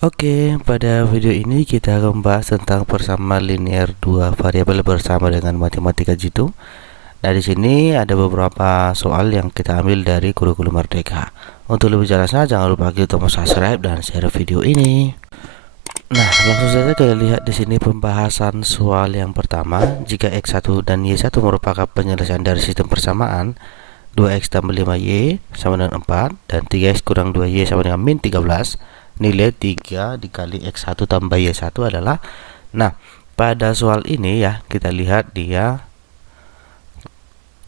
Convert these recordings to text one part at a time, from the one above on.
Oke, pada video ini kita akan membahas tentang persamaan linear dua variabel bersama dengan matematika jitu. Nah, di sini ada beberapa soal yang kita ambil dari kurikulum Merdeka. Untuk lebih jelasnya, jangan lupa klik tombol subscribe dan share video ini. Nah, langsung saja kita lihat di sini pembahasan soal yang pertama. Jika X1 dan Y1 merupakan penyelesaian dari sistem persamaan, 2X tambah 5Y sama dengan 4 dan 3X kurang 2Y sama dengan min 13, nilai 3 dikali X1 tambah Y1 adalah. Nah, pada soal ini ya, kita lihat dia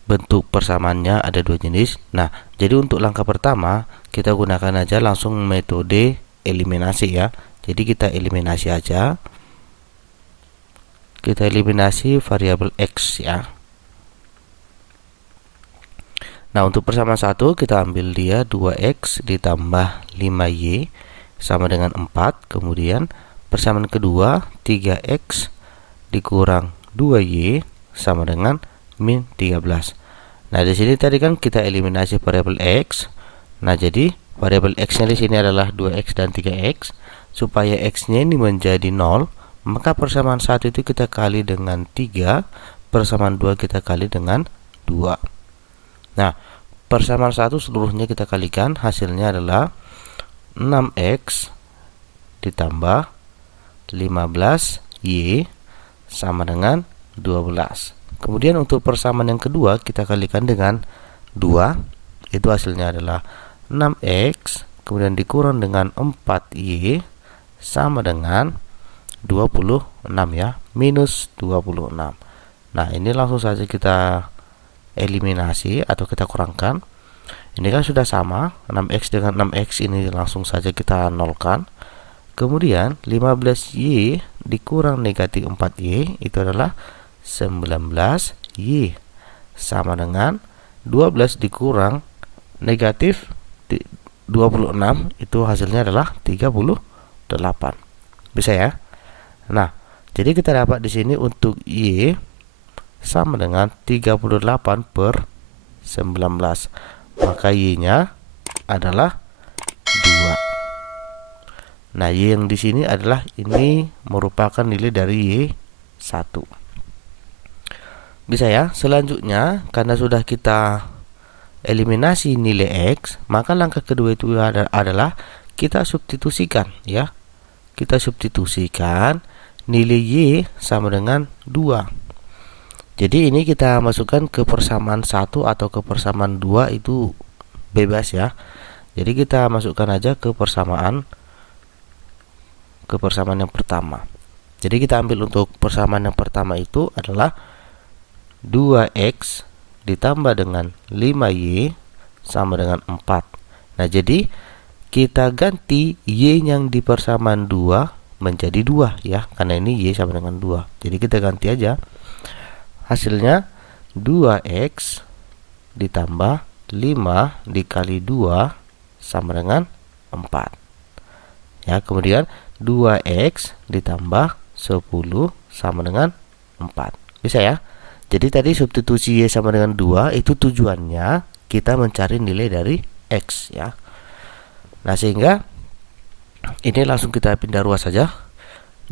bentuk persamaannya ada dua jenis. Nah, jadi untuk langkah pertama kita gunakan aja langsung metode eliminasi ya. Jadi kita eliminasi aja. Kita eliminasi variabel X ya. Nah, untuk persamaan 1 kita ambil dia 2X ditambah 5Y sama dengan 4. Kemudian persamaan kedua 3X dikurang 2Y sama dengan min 13. Nah, di sini tadi kan kita eliminasi variabel X. Nah, jadi variabel X-nya di sini adalah 2X dan 3X. Supaya X-nya ini menjadi 0, maka persamaan 1 itu kita kali dengan 3, persamaan 2 kita kali dengan 2. Nah, persamaan 1 seluruhnya kita kalikan, hasilnya adalah 6X ditambah 15Y sama dengan 12. Kemudian untuk persamaan yang kedua kita kalikan dengan 2, itu hasilnya adalah 6X kemudian dikurang dengan 4Y sama dengan 26 ya, minus 26. Nah, ini langsung saja kita eliminasi atau kita kurangkan. Ini kan sudah sama, 6X dengan 6X ini langsung saja kita nolkan. Kemudian 15Y dikurang negatif 4Y itu adalah 19Y sama dengan 12 dikurang negatif 26 itu hasilnya adalah 38. Bisa ya? Nah, jadi kita dapat di sini untuk Y sama dengan 38 per 19. Maka Y-nya adalah 2. Nah, Y yang di sini adalah ini merupakan nilai dari Y1. Bisa ya? Selanjutnya, karena sudah kita eliminasi nilai X, maka langkah kedua itu adalah kita substitusikan ya. Kita substitusikan nilai Y sama dengan 2. Jadi ini kita masukkan ke persamaan 1 atau ke persamaan 2 itu bebas ya. Jadi kita masukkan aja ke persamaan yang pertama. Jadi kita ambil untuk persamaan yang pertama itu adalah 2X ditambah dengan 5Y sama dengan 4. Nah, jadi kita ganti Y yang di persamaan 2 menjadi 2 ya, karena ini Y sama dengan 2. Jadi kita ganti aja. Hasilnya 2X ditambah 5 dikali 2 sama dengan 4. Ya, kemudian 2X ditambah 10 sama dengan 4. Bisa ya? Jadi tadi substitusi Y sama dengan 2 itu tujuannya kita mencari nilai dari X ya. Nah, sehingga ini langsung kita pindah ruas saja.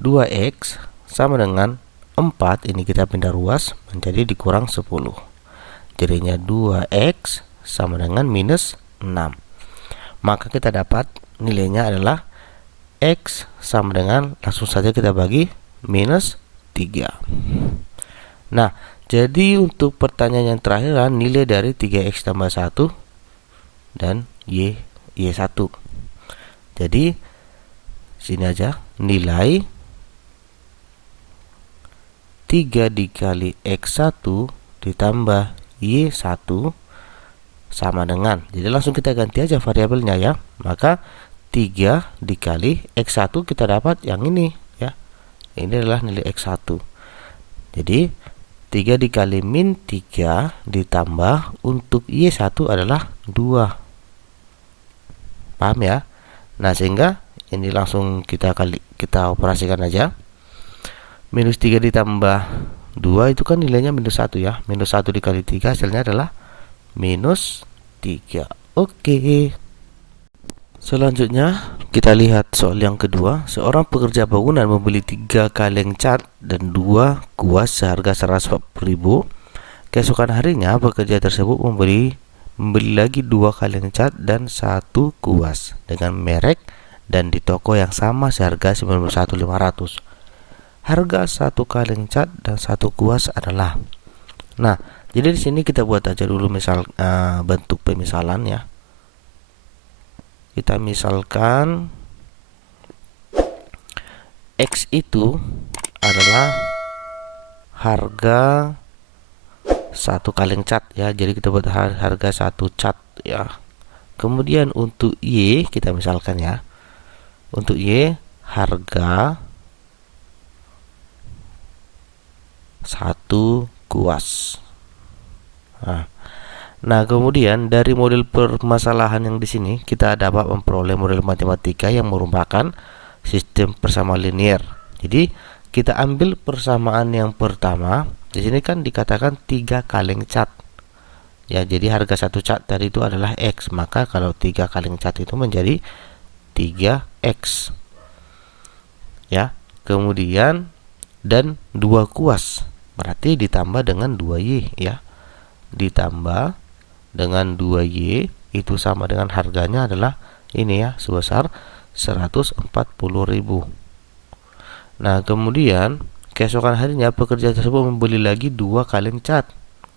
2X sama dengan 4, ini kita pindah ruas menjadi dikurang 10. Jadinya 2X sama dengan minus 6. Maka kita dapat nilainya adalah X sama dengan, langsung saja kita bagi minus 3. Nah, jadi untuk pertanyaan yang terakhir nilai dari 3X tambah 1 dan Y1. Jadi sini aja nilai 3 dikali X1 ditambah Y1 sama dengan, jadi langsung kita ganti aja variabelnya ya. Maka 3 dikali X1 kita dapat yang ini ya. Ini adalah nilai X1. Jadi 3 dikali min 3 ditambah untuk Y1 adalah 2. Paham ya? Nah, sehingga ini langsung kita operasikan aja. Minus 3 ditambah 2 itu kan nilainya minus 1 ya. Minus 1 dikali 3 hasilnya adalah minus 3. Oke. Selanjutnya, kita lihat soal yang kedua. Seorang pekerja bangunan membeli 3 kaleng cat dan 2 kuas seharga 140.000. Keesokan harinya, pekerja tersebut membeli lagi 2 kaleng cat dan 1 kuas dengan merek dan di toko yang sama seharga 91.500. Harga 1 kaleng cat dan 1 kuas adalah. Nah, jadi di sini kita buat aja dulu bentuk pemisalan ya. Kita misalkan X itu adalah harga 1 kaleng cat ya. Jadi kita buat harga 1 cat ya. Kemudian untuk Y kita misalkan ya. Untuk Y harga 1 kuas. Nah, kemudian dari model permasalahan yang di sini kita dapat memperoleh model matematika yang merupakan sistem persamaan linear. Jadi kita ambil persamaan yang pertama. Di sini kan dikatakan 3 kaleng cat. Ya, jadi harga 1 cat tadi itu adalah X. Maka kalau 3 kaleng cat itu menjadi 3X. Ya, kemudian dan 2 kuas. Berarti ditambah dengan 2Y ya. Ditambah dengan 2Y itu sama dengan harganya adalah ini ya, sebesar 140.000. Nah, kemudian keesokan harinya pekerja tersebut membeli lagi 2 kaleng cat.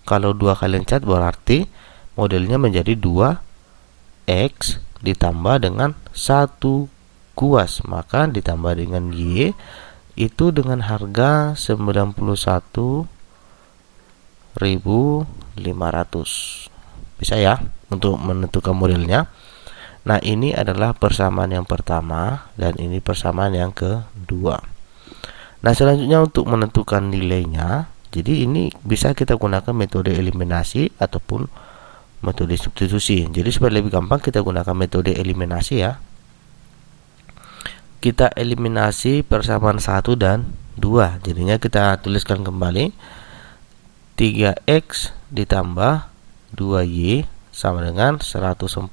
Kalau 2 kaleng cat berarti modelnya menjadi 2X ditambah dengan 1 kuas. Maka ditambah dengan Y itu dengan harga 91.500. Bisa ya untuk menentukan modelnya. Nah, ini adalah persamaan yang pertama dan ini persamaan yang kedua. Nah, selanjutnya untuk menentukan nilainya, jadi ini bisa kita gunakan metode eliminasi ataupun metode substitusi. Jadi supaya lebih gampang kita gunakan metode eliminasi ya. Kita eliminasi persamaan 1 dan 2. Jadinya kita tuliskan kembali 3X ditambah 2Y sama dengan 140.000.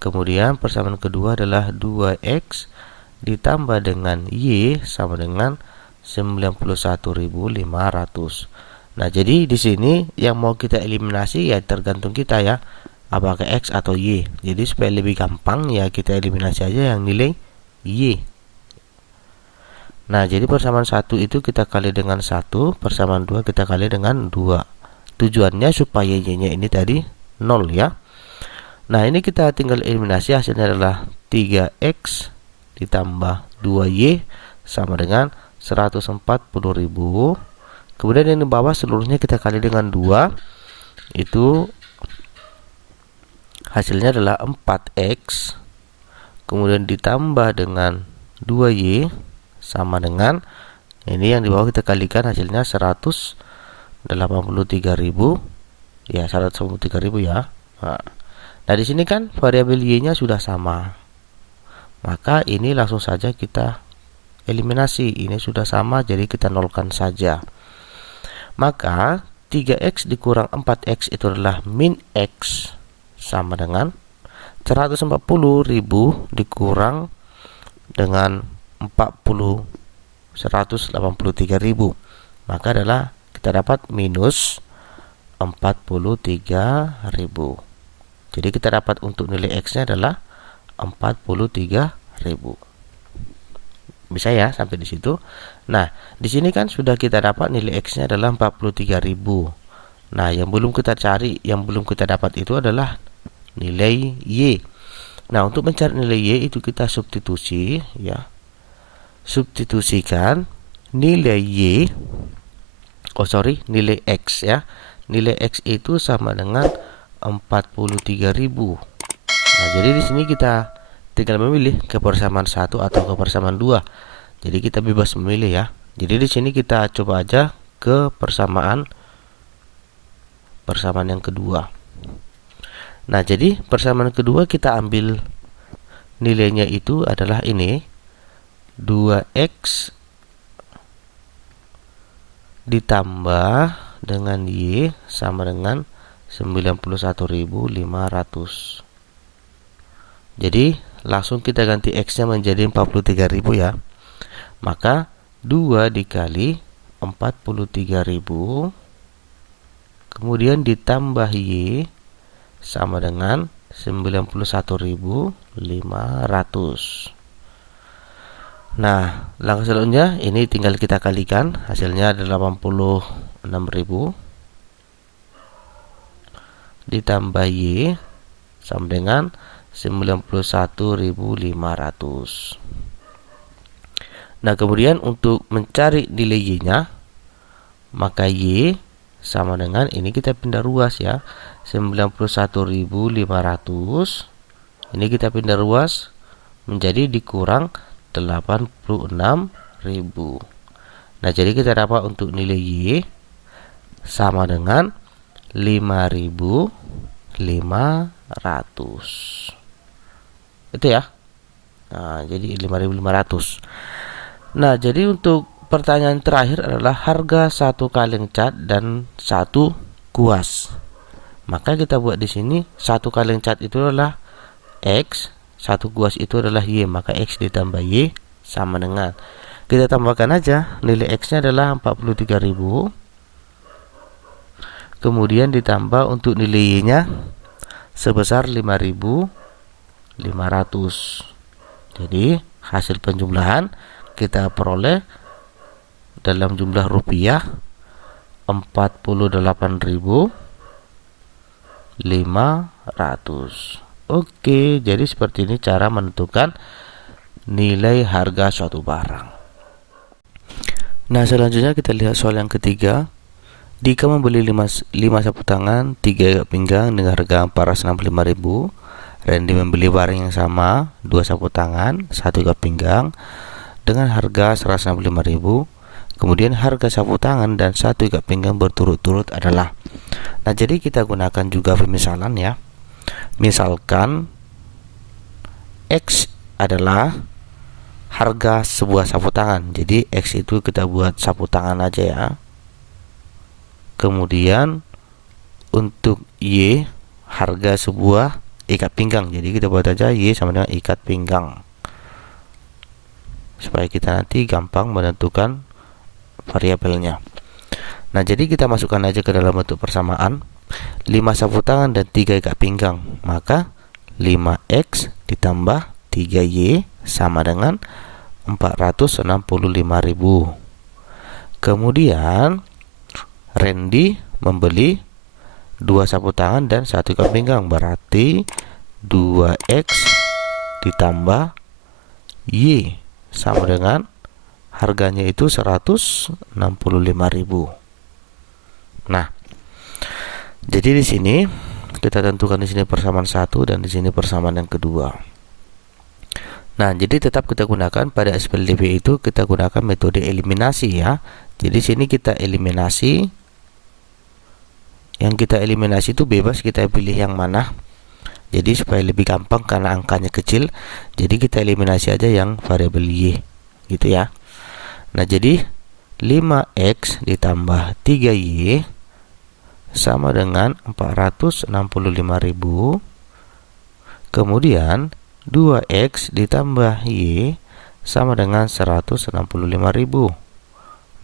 Kemudian persamaan kedua adalah 2X ditambah dengan Y sama dengan 91.500. Nah, jadi di sini yang mau kita eliminasi ya tergantung kita ya, apakah X atau Y. Jadi supaya lebih gampang ya kita eliminasi aja yang nilai Y. Nah, jadi persamaan 1 itu kita kali dengan 1, persamaan 2 kita kali dengan 2. Tujuannya supaya Y-nya ini tadi 0 ya. Nah, ini kita tinggal eliminasi, hasilnya adalah 3X ditambah 2Y sama dengan 140.000. Kemudian yang di bawah seluruhnya kita kali dengan 2. Itu hasilnya adalah 4X. Kemudian ditambah dengan 2Y sama dengan ini yang di bawah kita kalikan, hasilnya 183.000 ya, 183.000 ya. Nah, di sini kan variabel Y-nya sudah sama. Maka ini langsung saja kita eliminasi. Ini sudah sama, jadi kita nolkan saja. Maka 3X dikurang 4X itu adalah min X sama dengan 140.000 dikurang dengan 183.000. Maka adalah kita dapat minus 43.000. Jadi kita dapat untuk nilai X-nya adalah 43.000. Bisa ya sampai di situ. Nah, di sini kan sudah kita dapat nilai X-nya adalah 43.000. Nah, yang belum kita cari, yang belum kita dapat itu adalah nilai Y. Nah, untuk mencari nilai Y itu kita substitusi ya. Substitusikan nilai Y, nilai X ya. Nilai X itu sama dengan 43.000. Nah, jadi di sini kita tinggal memilih ke persamaan 1 atau ke persamaan 2. Jadi kita bebas memilih ya. Jadi di sini kita coba aja ke persamaan yang kedua. Nah, jadi persamaan kedua kita ambil nilainya itu adalah ini 2X ditambah dengan Y sama dengan 91.500. Jadi langsung kita ganti X-nya menjadi 43.000 ya. Maka 2 dikali 43.000 kemudian ditambah Y sama dengan 91.500. Nah, langkah selanjutnya ini tinggal kita kalikan, hasilnya adalah 86.000 ditambah Y sama dengan 91.500. Nah, kemudian untuk mencari nilai Y-nya, maka Y sama dengan ini kita pindah ruas ya. 91.500 ini kita pindah ruas menjadi dikurang 86.000. Nah, jadi kita dapat untuk nilai Y sama dengan 5.500. Itu ya. Nah, jadi 5.500. Nah, jadi untuk pertanyaan terakhir adalah harga satu kaleng cat dan satu kuas. Maka kita buat di sini satu kaleng cat itu adalah X, satu kuas itu adalah Y. Maka X ditambah Y sama dengan, kita tambahkan aja, nilai X-nya adalah 43.000. Kemudian ditambah untuk nilai Y-nya sebesar 5.500. Jadi hasil penjumlahan kita peroleh dalam jumlah rupiah 48.500. Oke, jadi seperti ini cara menentukan nilai harga suatu barang. Nah, selanjutnya kita lihat soal yang ketiga. Dika membeli 5 sapu tangan, 3 ikat pinggang dengan harga 465.000. Randy membeli barang yang sama, 2 sapu tangan, 1 ikat pinggang dengan harga 165.000. Kemudian harga sapu tangan dan 1 ikat pinggang berturut-turut adalah. Nah, jadi kita gunakan juga pemisalan ya. Misalkan X adalah harga sebuah sapu tangan. Jadi X itu kita buat sapu tangan aja ya. Kemudian untuk Y harga sebuah ikat pinggang. Jadi kita buat aja Y sama dengan ikat pinggang, supaya kita nanti gampang menentukan variabelnya. Nah, jadi kita masukkan aja ke dalam bentuk persamaan. 5 sapu tangan dan 3 ikat pinggang. Maka 5X ditambah 3Y sama dengan 465.000. Kemudian Randy membeli 2 sapu tangan dan 1 ikat pinggang, berarti 2X ditambah Y sama dengan harganya itu 165.000. Nah, jadi di sini kita tentukan di sini persamaan 1 dan di sini persamaan yang kedua. Nah, jadi tetap kita gunakan pada SPLDB itu kita gunakan metode eliminasi ya. Jadi sini kita eliminasi. Yang kita eliminasi itu bebas kita pilih yang mana. Jadi supaya lebih gampang karena angkanya kecil, jadi kita eliminasi aja yang variabel Y gitu ya. Nah, jadi 5X ditambah 3Y sama dengan 465.000. Kemudian 2X ditambah Y sama dengan 165.000.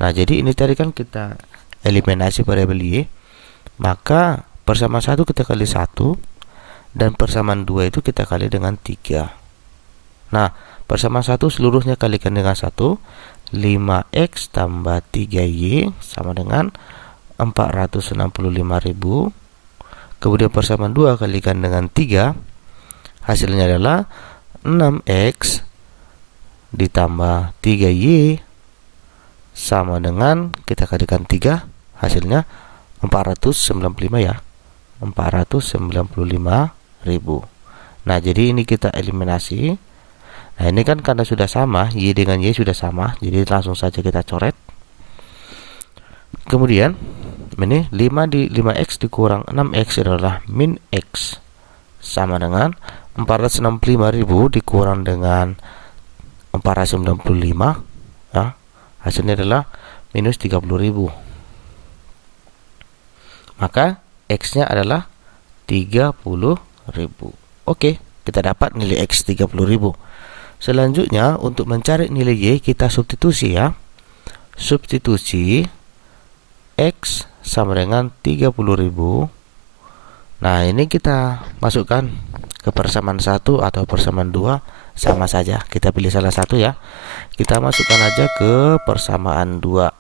Nah, jadi ini tadi kan kita eliminasi variabel Y. Maka persamaan 1 kita kali 1 dan persamaan 2 itu kita kali dengan 3. Nah, persamaan 1 seluruhnya kalikan dengan 1. 5X tambah 3Y sama dengan 465.000. Kemudian persamaan 2 kalikan dengan 3. Hasilnya adalah 6X ditambah 3Y sama dengan kita kalikan 3, hasilnya 495 ya. 495.000. Nah, jadi ini kita eliminasi. Nah, ini kan karena sudah sama, Y dengan Y sudah sama, jadi langsung saja kita coret. Kemudian ini 5X dikurang 6X adalah min X sama dengan 465.000 dikurang dengan 495 ya. Hasilnya adalah minus 30.000. Maka X-nya adalah 30.000. Oke. kita dapat nilai X 30.000. Selanjutnya untuk mencari nilai Y kita substitusi ya. Substitusi X sama dengan 30.000. Nah, ini kita masukkan ke persamaan 1 atau persamaan 2, sama saja. Kita pilih salah satu ya. Kita masukkan aja ke persamaan 2.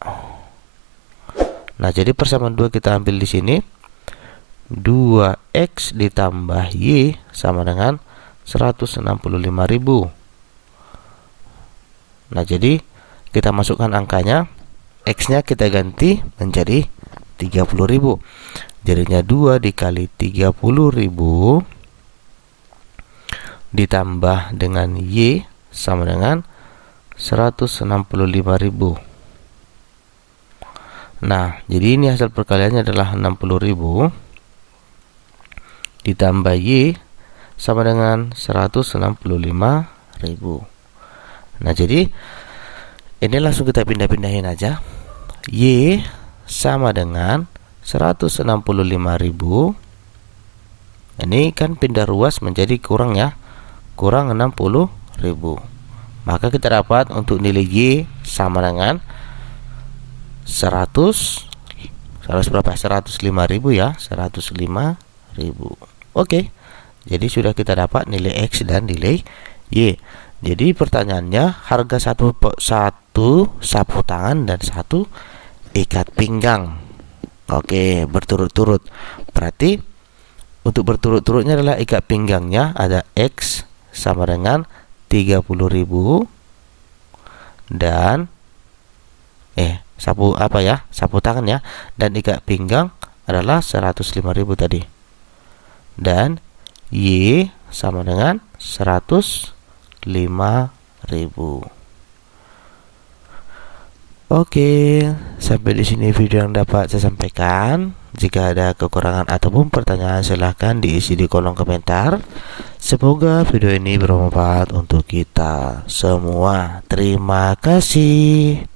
Nah, jadi persamaan 2 kita ambil di sini. 2X ditambah Y sama dengan 165.000. Nah, jadi kita masukkan angkanya. X-nya kita ganti menjadi 30.000. Jadinya 2 dikali 30.000 ditambah dengan Y sama dengan 165.000. Nah, jadi ini hasil perkaliannya adalah 60.000 ditambah Y sama dengan 165.000. Nah, jadi ini langsung kita pindah-pindahin aja. Y sama dengan 165.000. Ini kan pindah ruas menjadi kurang ya. Kurang 60.000. Maka kita dapat untuk nilai Y sama dengan 105.000 ya. 105.000. Oke. Jadi sudah kita dapat nilai X dan nilai Y. Jadi pertanyaannya, harga satu sapu tangan dan satu ikat pinggang. Oke, berturut-turut. Berarti untuk berturut-turutnya adalah ikat pinggangnya ada X sama dengan 30.000 dan sapu tangan ya, dan ikat pinggang adalah 105.000 tadi. Dan Y sama dengan 105.000. Oke, sampai di sini video yang dapat saya sampaikan. Jika ada kekurangan ataupun pertanyaan, silahkan diisi di kolom komentar. Semoga video ini bermanfaat untuk kita semua. Terima kasih.